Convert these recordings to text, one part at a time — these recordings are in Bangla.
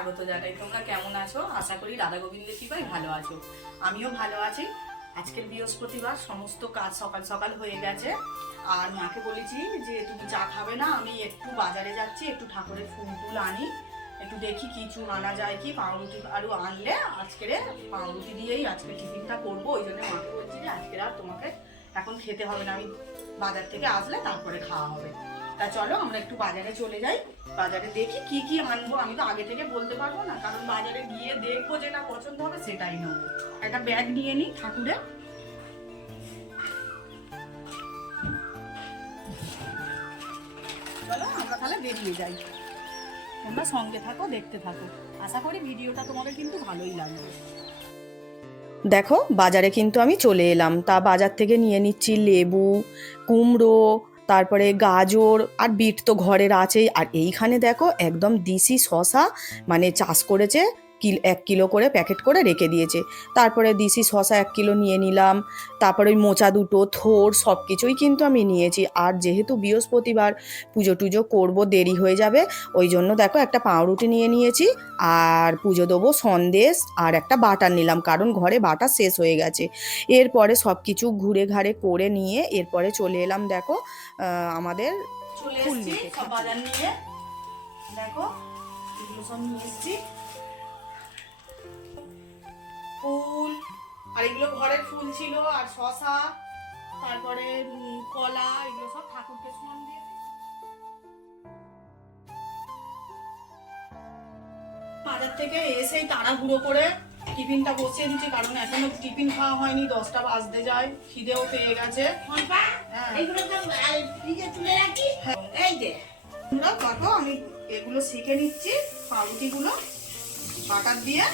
স্বাগত জানাই। তোমরা কেমন আছো? আশা করি রাধা গোবিন্দের কৃপায় ভালো আছো। আমিও ভালো আছি। আজকের বৃহস্পতিবার, সমস্ত কাজ সকাল সকাল হয়ে গেছে। আর মাকে বলেছি যে, তুমি চা খাবে না? আমি একটু বাজারে যাচ্ছি, একটু ঠাকুরের ফুল টুল আনি। একটু দেখি কিছু আনা যায়, কি পাউরুটি আরও আনলে আজকের পাউরুটি দিয়েই আজকে টিফিনটা করব। ওই জন্য মাকে বলছি যে, আজকের আর তোমাকে এখন খেতে হবে না। আমি বাজার থেকে আসলে তারপরে খাওয়া হবে। তা চলো, আমরা একটু বাজারে চলে যাই। বাজারে দেখি কি কি আনব, আমি তো আগে থেকে বলতে পারব না, কারণ বাজারে গিয়ে দেখব যেটা পছন্দ হবে সেটাই নেব একটা ব্যাগ নিয়ে নিই ঠাকুরের। চলো, আমরা তাহলে বেরিয়ে যাই। তোমরা সঙ্গে থাকো, দেখতে থাকো। আশা করি ভিডিওটা তোমাদের কিন্তু ভালোই লাগবে। দেখো, বাজারে কিন্তু আমি চলে এলাম। তা বাজার থেকে নিয়ে নিচ্ছি লেবু, কুমড়ো তারপরে গাজর আর বিট তো ঘরের আছেই। আর এইখানে দেখো একদম দিশি শশা মানে চাষ করেছে কিল এক কিলো করে প্যাকেট করে রেখে দিয়েছে। তারপরে দিশি শশা এক কিলো নিয়ে নিলাম। তারপরে ওই মোচা দুটো থোর সব কিছুই কিন্তু আমি নিয়েছি। আর যেহেতু বৃহস্পতিবার পুজো টুজো করব দেরি হয়ে যাবে ওই জন্য দেখো একটা পাউরুটি নিয়ে নিয়েছি আর পুজো দেবো সন্দেশ আর একটা বাটার নিলাম কারণ ঘরে বাটার শেষ হয়ে গেছে। এরপরে সব কিছু ঘুরে ঘাড়ে করে নিয়ে এরপরে চলে এলাম দেখো আমাদের চলে ফুল এসেছি বাজার নিয়ে। দেখো এগুলো সব নিয়ে এসেছি। এগুলো ঘরের ফুল ছিল আর শশা তারপরে কলা এগুলো সব ঠাকুরকে সমান দিয়ে বাজার থেকে এসেই তাড়াহুড়ো করে টিফিনটা বসিয়ে দিচ্ছি কারণ এখনও টিফিন খাওয়া হয়নি দশটা বাজতে যায় খিদেও পেয়ে গেছে। হ্যাঁ। এইগুলো তো তুলে রাখি। এই যে তোমরা দেখো আমি এগুলো শিখে নিচ্ছি পাউরুটিগুলো বাটার দিয়ে।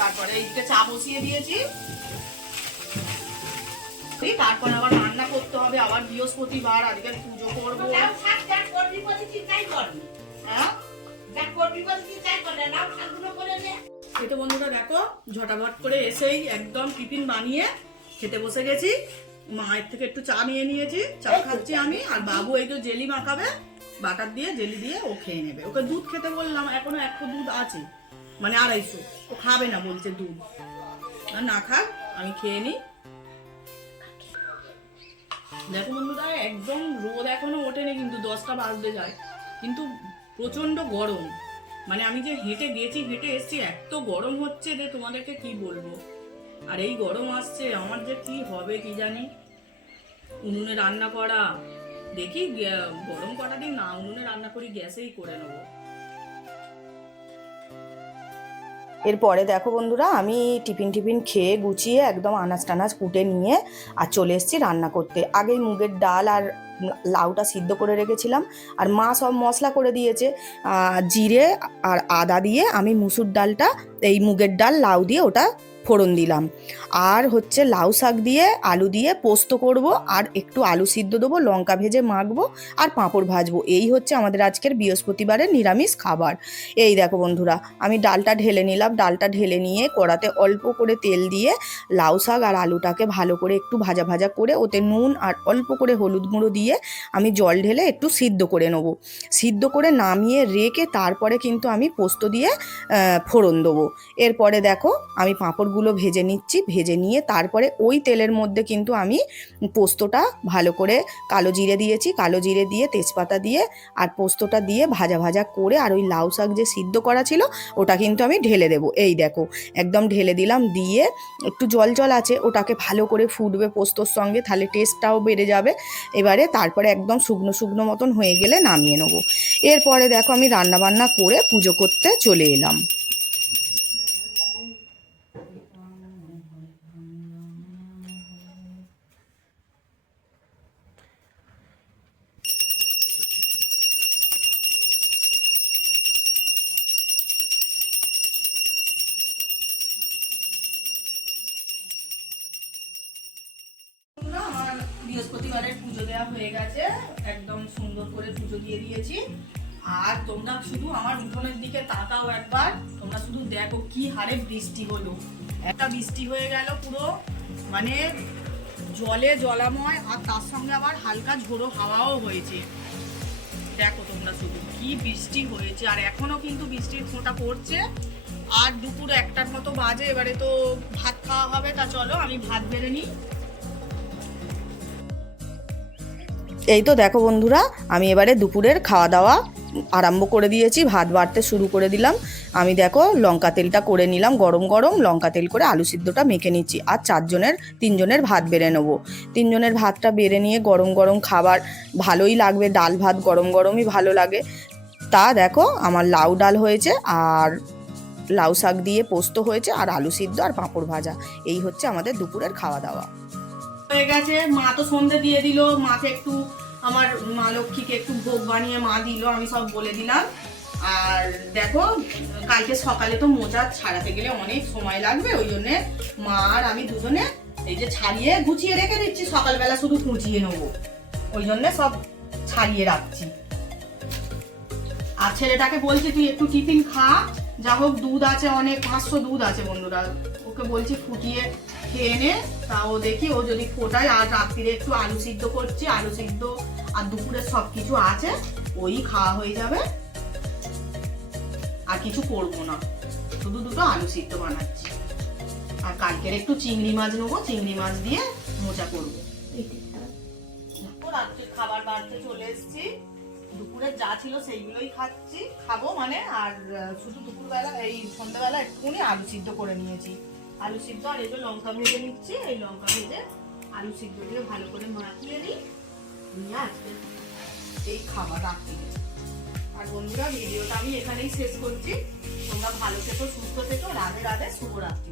তারপরে এইদিকে চা বসিয়ে দিয়েছি। তারপরে আবার রান্না করতে হবে আবার বৃহস্পতিবার আজকে পুজো করব। হ্যাঁ? যা করবি বলি চিন্তাই করবে লাউ শাকগুলো করে নে এই তো বন্ধুরা দেখো ঝটাভট করে এসেই একদম টিফিন বানিয়ে খেতে বসে গেছি। মায়ের থেকে একটু চা নিয়ে নিয়েছি চা খাচ্ছি আমি আর বাবু এই তো জেলি মাখাবে বাটার দিয়ে জেলি দিয়ে ও খেয়ে নেবে। ওকে দুধ খেতে বললাম এখনও একটু দুধ আছে। মানে আড়াইশো। ও খাবে না, বলছে দুধ। না খাক, আমি খেয়ে নিই। দেখো বন্ধুরা, একদম রোদ এখনও ওঠেনি, কিন্তু দশটা বাজতে যায়। কিন্তু প্রচণ্ড গরম। মানে আমি যে হেঁটে গেছি, হেঁটে এসেছি, এত গরম হচ্ছে যে তোমাদেরকে কি বলব? আর এই গরম আসছে, আমার যে কি হবে কি জানি? উনুনে রান্না করা। দেখি গরম কটা দিন না, উনুনে রান্না করি, গ্যাসেই করে নেব। এরপরে দেখো বন্ধুরা, আমি টিফিন টিফিন খেয়ে গুছিয়ে একদম আনাজ টানাজ কুটে নিয়ে আর চলে এসেছি রান্না করতে। আগেই মুগের ডাল আর লাউটা সিদ্ধ করে রেখেছিলাম আর মা সব মশলা করে দিয়েছে। জিরে আর আদা দিয়ে আমি মুসুর ডালটা, এই মুগের ডাল, লাউ দিয়ে ওটা ফোড়ন দিলাম। আর হচ্ছে লাউ শাক দিয়ে আলু দিয়ে পোস্ত করব, আর একটু আলু সিদ্ধ দেবো, লঙ্কা ভেজে মাখবো, আর পাঁপড় ভাজবো। এই হচ্ছে আমাদের আজকের বৃহস্পতিবারের নিরামিষ খাবার। এই দেখো বন্ধুরা, আমি ডালটা ঢেলে নিলাম। ডালটা ঢেলে নিয়ে কড়াতে অল্প করে তেল দিয়ে লাউ শাক আর আলুটাকে ভালো করে একটু ভাজা ভাজা করে, ওতে নুন আর অল্প করে হলুদ গুঁড়ো দিয়ে আমি জল ঢেলে একটু সিদ্ধ করে নেব। সিদ্ধ করে নামিয়ে রেখে তারপরে কিন্তু আমি পোস্ত দিয়ে ফোড়ন দেবো। এরপরে দেখো, আমি পাঁপড়গুলো ভেজে নিচ্ছি, ভেজে নিয়ে তারপরে ওই তেলের মধ্যে কিন্তু আমি পোস্তটা ভালো করে কালো জিরে দিয়েছি, কালো জিরে দিয়ে তেজপাতা দিয়ে আর পোস্তটা দিয়ে ভাজা ভাজা করে আর ওই লাউ শাক যে সিদ্ধ করা ছিল, ওটা কিন্তু আমি ঢেলে দেবো। এই দেখো, একদম ঢেলে দিলাম, দিয়ে একটু জল জল আছে, ওটাকে ভালো করে ফুটবে পোস্তর সঙ্গে, তাহলে টেস্টটাও বেড়ে যাবে। এবারে তারপরে একদম শুকনো শুকনো মতন হয়ে গেলে নামিয়ে নেব। এরপরে দেখো আমি রান্না বান্না করে পুজো করতে চলে এলাম। বৃহস্পতিবারের পুজো দেওয়া হয়ে গেছে। একদম সুন্দর করে পুজো দিয়ে দিয়েছি। আর তোমরা শুধু আমার উঠোনের দিকে তাকাও একবার। তোমরা শুধু দেখো কি হারে বৃষ্টি হলো। একটা বৃষ্টি হয়ে গেল পুরো। মানে জলে জলাময়, আর তার সঙ্গে আবার হালকা ঝোড়ো হাওয়াও হয়েছে। দেখো তোমরা শুধু কি বৃষ্টি হয়েছে। আর এখনও কিন্তু বৃষ্টির ফোঁটা পড়ছে। আর দুপুর একটার মতো বাজে। এবারে তো ভাত খাওয়া হবে। তা চলো, আমি ভাত বেড়ে নিই। এই তো দেখো বন্ধুরা, আমি এবারে দুপুরের খাওয়া দাওয়া আরম্ভ করে দিয়েছি, ভাত বাড়তে শুরু করে দিলাম। আমি দেখো লঙ্কা তেলটা করে নিলাম, গরম গরম লঙ্কা তেল করে আলু সিদ্ধটা মেখে নিচ্ছি আর চারজনের, তিনজনের ভাত বেড়ে নেব। তিনজনের ভাতটা বেড়ে নিয়ে গরম গরম খাবার ভালোই লাগবে, ডাল ভাত গরম গরমই ভালো লাগে। তা দেখো আমার লাউ ডাল হয়েছে আর লাউ শাক দিয়ে পোস্ত হয়েছে আর আলু সিদ্ধ আর পাঁপড় ভাজা। এই হচ্ছে আমাদের দুপুরের খাওয়া দাওয়া। হয়ে গেছে, মা তো সন্ধে দিয়ে দিল, মাকে একটু আমার মা লক্ষ্মীকে একটু ভোগ বানিয়ে মা দিল, আমি সব বলে দিলাম। আর দেখো, কালকে সকালে তো মোজা ছাড়াতে গেলে অনেক সময় লাগবে, ওই জন্যে মা আর আমি দুজনে এই যে ছাড়িয়ে গুছিয়ে রেখে দিচ্ছি, সকালবেলা শুধু কুচিয়ে নেব। ওই জন্যে সব ছাড়িয়ে রাখছি। আর ছেলেটাকে বলছি, তুই একটু টিফিন খা। যা হোক, দুধ আছে অনেক, পাঁচশো দুধ আছে বন্ধুরা। ওকে বলছি ফুটিয়ে খেয়ে নে। তাও দেখি ও যদি ফোটায় আর রাত্রিরে একটু আলু সিদ্ধ করছি, আলু সিদ্ধ আর দুপুরে সব কিছু আছে, ওই খাওয়া হয়ে যাবে। আর কিছু করব না। শুধু দুটো আলু সিদ্ধ বানাচ্ছি। আর কালকের একটু চিংড়ি মাছ নেব, চিংড়ি মাছ দিয়ে মোচা করব। রাত্রির খাবার বাড়তে চলে এসেছি। দুপুরে যা ছিল সেইগুলোই খাচ্ছি, খাব মানে। আর শুধু দুপুরবেলা, এই সন্ধ্যাবেলা একটুখানি আলু সিদ্ধ করে নিয়েছি। আলু সিদ্ধ আর এগুলো লঙ্কা ভেজে নিচ্ছি। এই লঙ্কা ভেজে আলু সিদ্ধ দিয়ে ভালো করে মাখিয়ে নিই। নিয়ে এই খাবার রাখি আর বন্ধুরা, ভিডিওটা আমি এখানেই শেষ করছি। তোমরা ভালো থেকো, সুস্থ থেকো। রাধে রাধে, শুভরাত্রি।